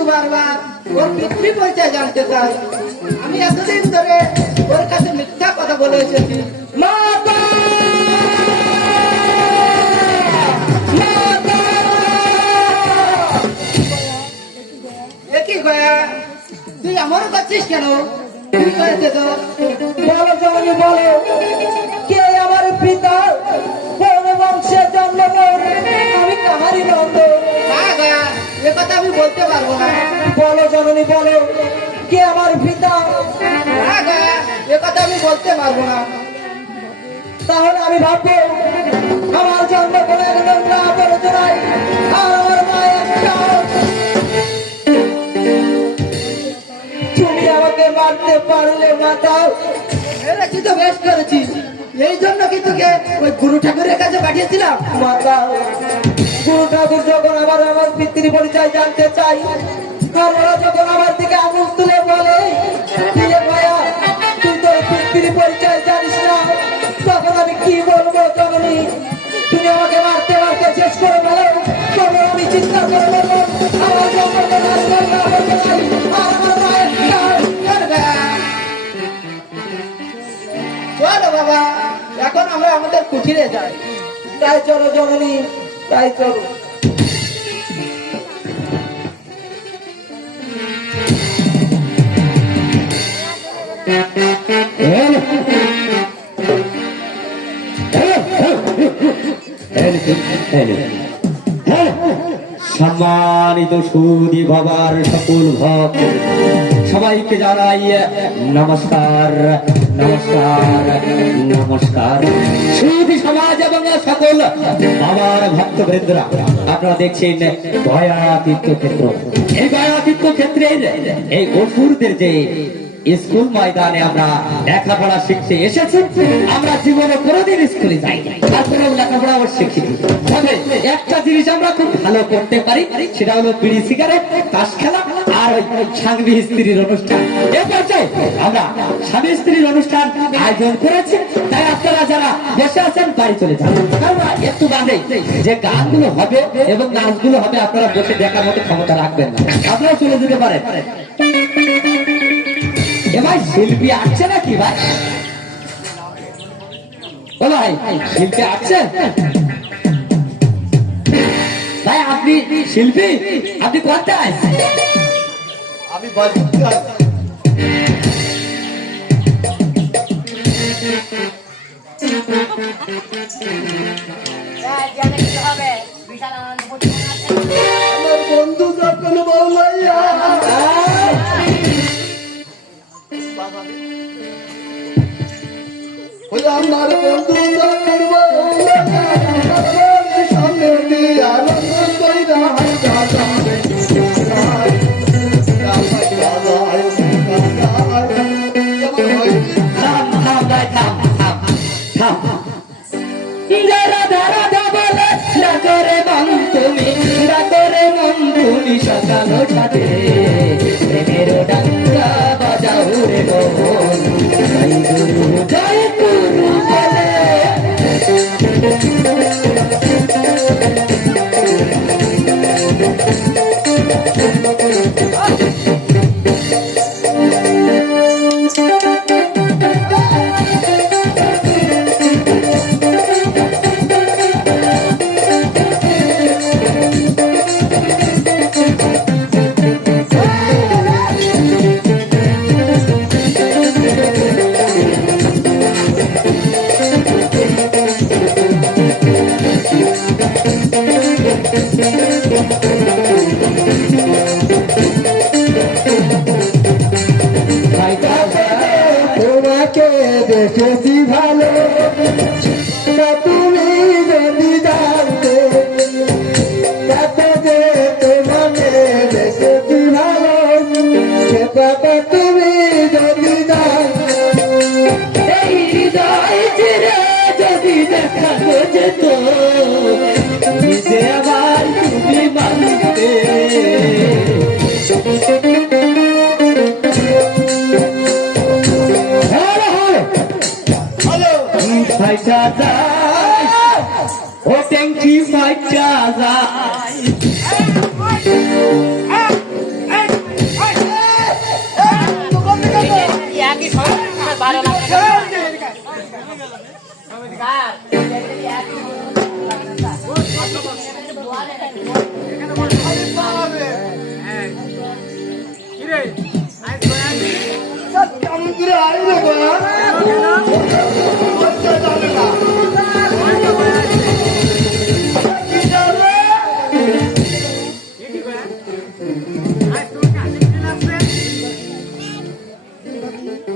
শুধু বারবার ওর পিতৃ পরিচয় জানতে চাই। আমি এতদিন ধরে ওর কাছে মিথ্যা কথা বলে এসেছি। তুই আমারও করছিস কেন? করেছে তো বলো বলো। বলতে পারব না। বলো জননী বলো। কে আমার পিতা? না গয়া এ কথা আমি বলতে পারব না। তাহলে আমি ভাববো আমার জন্ম কোনো এক নোংরা আবর্জনায় আর আমার মা একটা তুমি আমাকে মারতে পারলে মাতা মেরেছি তো বেশ করেছিস। এই জন্য কি তোকে ওই গুরু ঠাকুরের কাছে পাঠিয়েছিলাম? মাতা গুরু ঠাকুর যখন আবার আমার পিতৃ পরিচয় জানতে চাই আর ওরা যখন আমার দিকে আঙুল তুলে বলে "কিরে ভাইয়া তুই পিতৃ পরিচয় জানিস না। তখন আমি কি বলব জননী তুমি আমাকে মারতে মারতে শেষ করে বলো করে বলব, আমার গয়া। চলো বাবা, এখন আমরা আমাদের কুঠিরে যাই। তাই চলো জননী তাই চলো। সম্মানিত সুদী বাবার সকল ভক্ত সবাইকে জানাই নমস্কার নমস্কার নমস্কার। সুদী এবং সকল ভক্ত ভক্তবৃন্দরা আপনারা দেখছেন গয়া তীর্থক্ষেত্র এই গয়া তীর্থক্ষেত্রের এই অসুরদের যে স্কুল ময়দানে আমরা লেখাপড়া শিখতে এসেছি। আমরা জীবনে কোনোদিন স্কুলে যাই তারপরে লেখাপড়া শিখেছি তবে একটা জিনিস আমরা খুব ভালো করতে পারি, সেটা হলো বিড়ি সিগারেট, তাস খেলা আর ওই স্বামী স্ত্রীর অনুষ্ঠান। এ পর্যায়ে আমরা স্বামী স্ত্রীর অনুষ্ঠান আয়োজন করেছি। তাই আপনারা যারা বসে আছেন, বাড়ি চলে যান। কারণ একটু বাদে যে গানগুলো হবে এবং নাচগুলো হবে, আপনারা বসে দেখার মতো ক্ষমতা রাখবেন না। আপনারা চলে যেতে পারেন। ভাই শিল্পী আসছে নাকি ভাই? ও ভাই শিল্পী আসছে? ভাই আপনি শিল্পী? আপনি কোথায়? আমি আমার বন্ধু যখন বৌমাইয়া ওই আমার বন্ধু সামনে দিয়ে আনন্দ মন তুমি ডাকরে মন তুমি সকাল সাথে। যেত নিজে আবার তুমি মানতে ও ট্যাঙ্কি ফাইটা যায়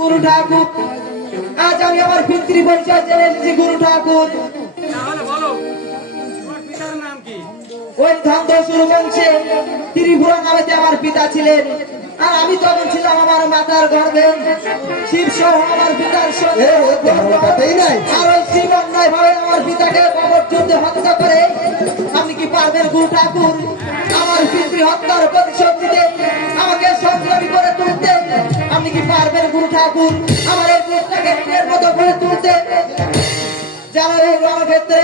গুরু ঠাকুর আজ আমি আমার পিতৃ পরিচয় জেনে এসেছি গুরু ঠাকুর। ওই শুরু বংশে ত্রিপুরা নামেতে আমার পিতা ছিলেন। আর আমি তখন ছিলাম আমার মাতার গর্ভে শিব সহ আমার পিতার সঙ্গে। আর ওই শিব অন্যায় ভাবে আমার পিতাকে কবর যুদ্ধে হত্যা করে। আপনি কি পারবেন গুরু ঠাকুর? আমার পিতৃ হত্যার প্রতিশোধ দিতে আমাকে সংগ্রামী করে তুলতে। আপনি কি পারবেন গুরু ঠাকুর? আমার এই মুখটাকে নিজের মতো করে তুলতে। যারা এই রণক্ষেত্রে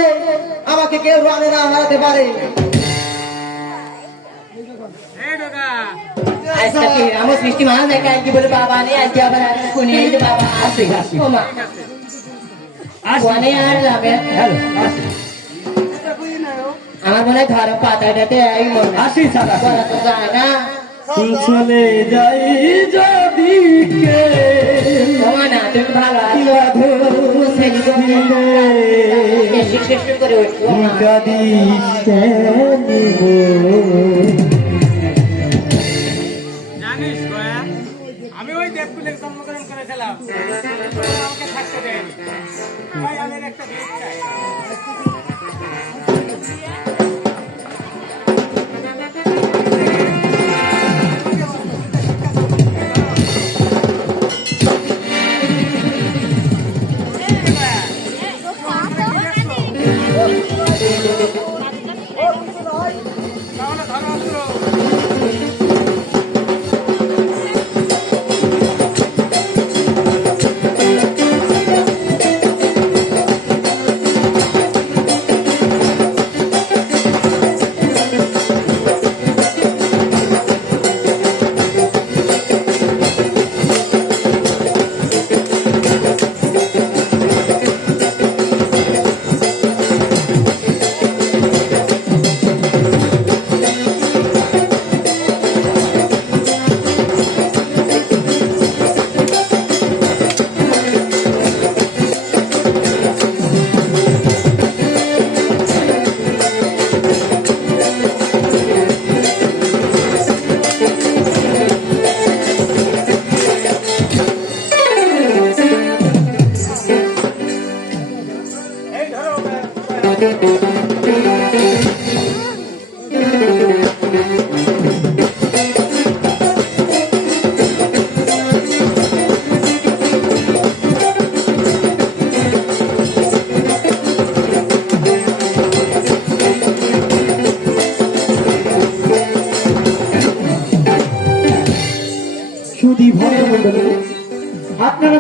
আমাকে কেউ রানে না হারাতে পারে। আজকে কি আমার সৃষ্টি মা দেখা? কি বলে বাবা নেই আজকে আবার কোনে এই যে বাবা আসে ও মা কোনে আর যাবে আমার মনে হয় ধরো পাতাটাতে এই মনে আসি সাদা তো যায় না। চলে যাই যদি কে। না তুমি ভালো আছো। করে উঠবো। Yeah.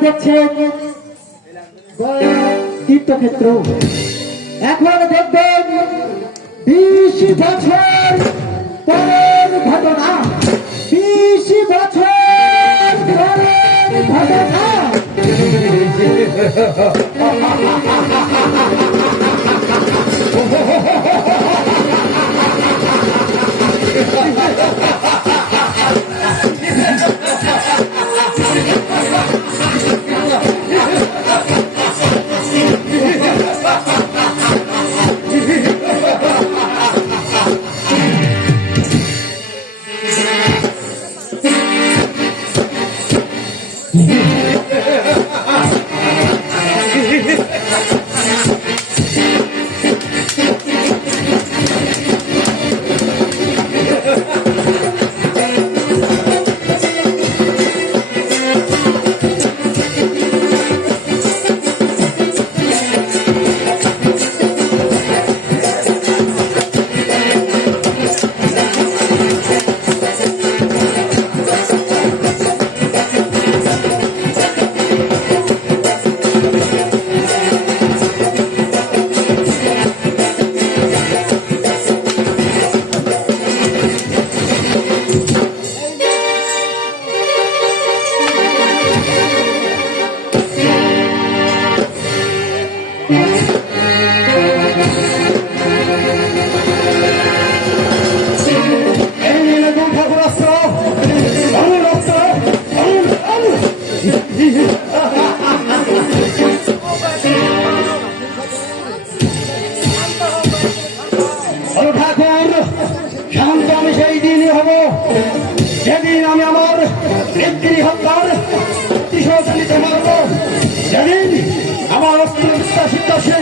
দেখছেন তীর্থক্ষেত্র। এখন দেখবেন বিশ বছর পরের ঘটনা। বিশ বছর ঘটনা। Yeah.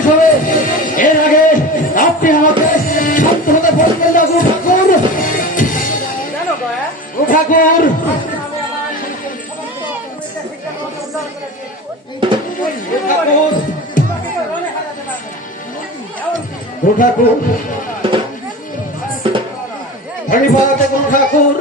শেষ হবে। এর আগে আপনি আমাকে শান্ত হতে পারবেন না গু ঠাকুর। কেন গু ঠাকুর। গু ঠাকুর। ঠাকুর। গু ঠাকুর।